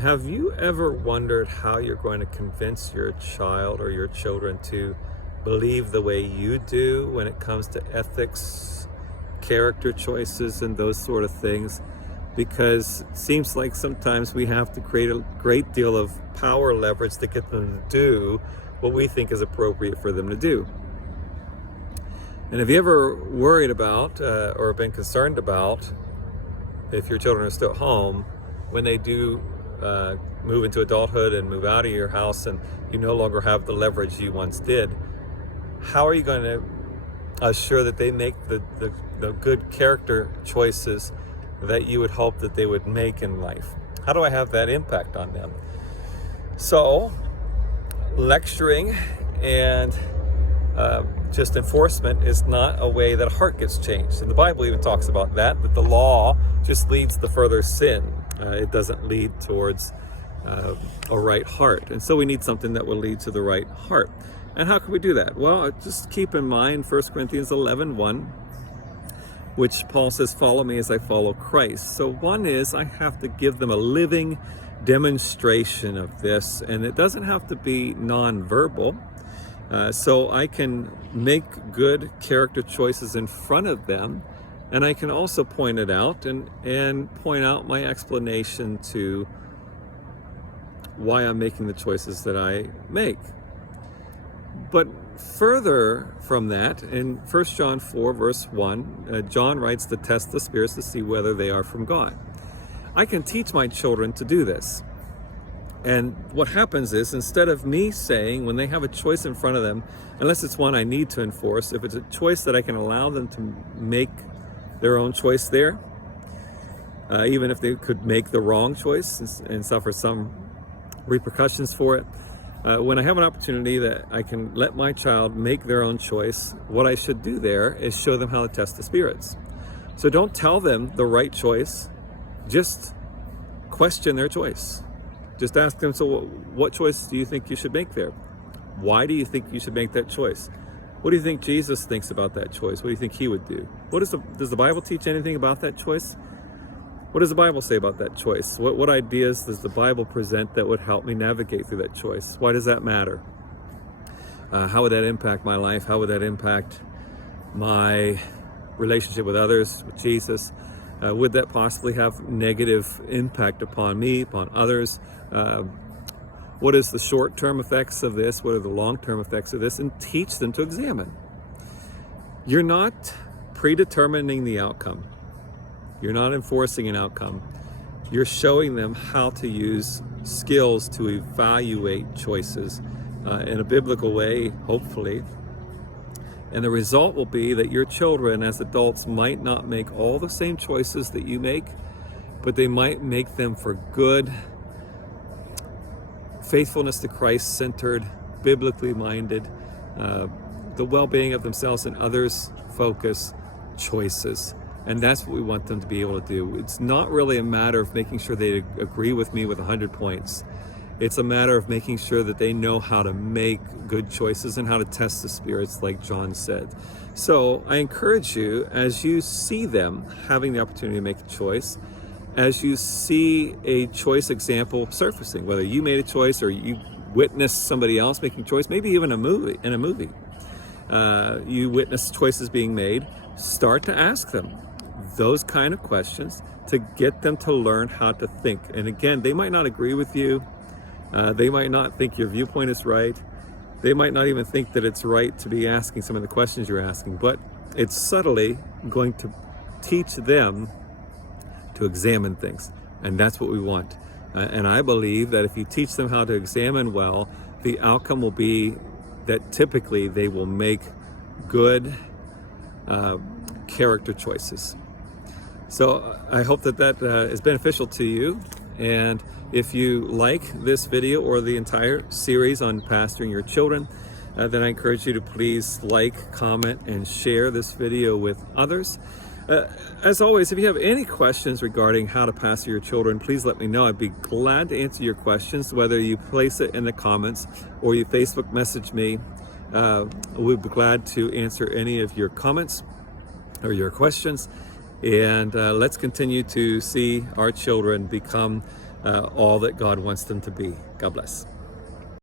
Have you ever wondered how you're going to convince your child or your children to believe the way you do when it comes to ethics, character choices, and those sort of things? Because it seems like sometimes we have to create a great deal of power leverage to get them to do what we think is appropriate for them to do. And have you ever worried about or been concerned about, if your children are still at home, when they do move into adulthood and move out of your house and you no longer have the leverage you once did, how are you going to assure that they make the good character choices that you would hope that they would make in life? How do I have that impact on them? So, lecturing and just enforcement is not a way that a heart gets changed. And the Bible even talks about that the law just leads to further sin. It doesn't lead towards a right heart. And so we need something that will lead to the right heart. And how can we do that? Well, just keep in mind 1 Corinthians 11:1, which Paul says, "Follow me as I follow Christ." So one is I have to give them a living demonstration of this, and it doesn't have to be nonverbal. So I can make good character choices in front of them, and I can also point it out and point out my explanation to why I'm making the choices that I make. But further from that, in 1 John 4, verse 1, John writes to test the spirits to see whether they are from God. I can teach my children to do this. And what happens is, instead of me saying, when they have a choice in front of them, unless it's one I need to enforce, if it's a choice that I can allow them to make their own choice there, even if they could make the wrong choice and suffer some repercussions for it, when I have an opportunity that I can let my child make their own choice, what I should do there is show them how to test the spirits. So don't tell them the right choice, just question their choice. Just ask them, so what choice do you think you should make there? Why do you think you should make that choice? What do you think Jesus thinks about that choice? What do you think he would do? Does the Bible teach anything about that choice? What does the Bible say about that choice? What ideas does the Bible present that would help me navigate through that choice? Why does that matter? How would that impact my life? How would that impact my relationship with others, with Jesus? Would that possibly have negative impact upon me, upon others? What is the short-term effects of this? What are the long-term effects of this? And teach them to examine. You're not predetermining the outcome. You're not enforcing an outcome. You're showing them how to use skills to evaluate choices in a biblical way, hopefully. And the result will be that your children as adults might not make all the same choices that you make, but they might make them for good, faithfulness to Christ-centered, biblically minded, the well-being of themselves and others focus choices. And that's what we want them to be able to do. It's not really a matter of making sure they agree with me with 100 points. It's a matter of making sure that they know how to make good choices and how to test the spirits, like John said. So I encourage you, as you see them having the opportunity to make a choice, as you see a choice example surfacing, whether you made a choice or you witnessed somebody else making a choice, maybe even in a movie, you witness choices being made, start to ask them those kind of questions to get them to learn how to think. And again, they might not agree with you. They might not think your viewpoint is right. They might not even think that it's right to be asking some of the questions you're asking, but it's subtly going to teach them to examine things. And that's what we want. And I believe that if you teach them how to examine well, the outcome will be that typically they will make good character choices. So I hope that is beneficial to you. And if you like this video or the entire series on pastoring your children, then I encourage you to please like, comment, and share this video with others. As always, if you have any questions regarding how to pastor your children, please let me know. I'd be glad to answer your questions, whether you place it in the comments or you Facebook message me. We'd be glad to answer any of your comments or your questions. And let's continue to see our children become all that God wants them to be. God bless.